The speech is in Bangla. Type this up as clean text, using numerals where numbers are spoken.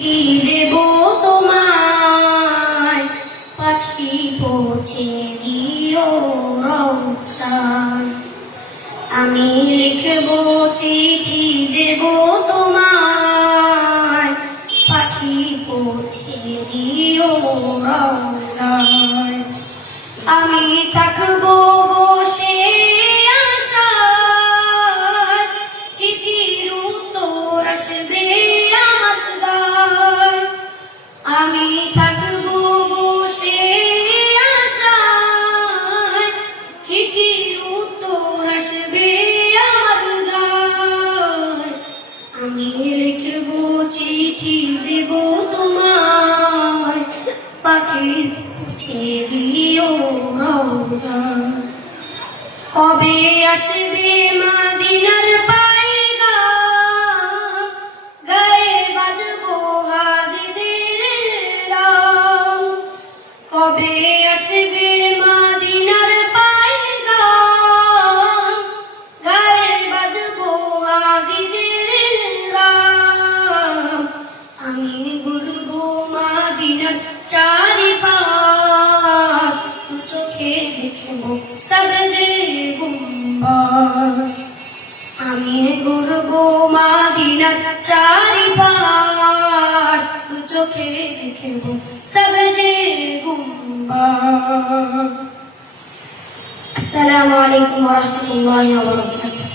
দেব তোমায় পাখি পৌঁছে দিও রওসায়। আমি লিখব চিঠি দেব তোমায় পাখি পৌঁছে দিও রওসায়। আমি থাকবো বসে আশায়, চিঠির উত্তর আসবে আমার গায়। আমি থাকবো বসে আশায়, চিঠির উত্তর আসবে আমার গায়। আমি লিখবো চিঠি দেব তোমায় পাখি পৌঁছে দিও রওসায়। কবে আসবে মদিনার পয়গাম, গায়ে বাঁধবো হাজিদের রং। কবে আসবে মদিনার পয়গাম, গায়ে বাঁধবো হাজিদের রং। আমি ঘুরবো মদিনার চারিপাশ, চোখে দেখবো সবজে গুম্বাদ। আমি ঘুরবো মদিনার চারিপাশ, চোখে দেখবো সবজে গুম্বাদ। আসসালামু আলাইকুম ওয়া রাহমাতুল্লাহি ওয়া বারাকাতুহু।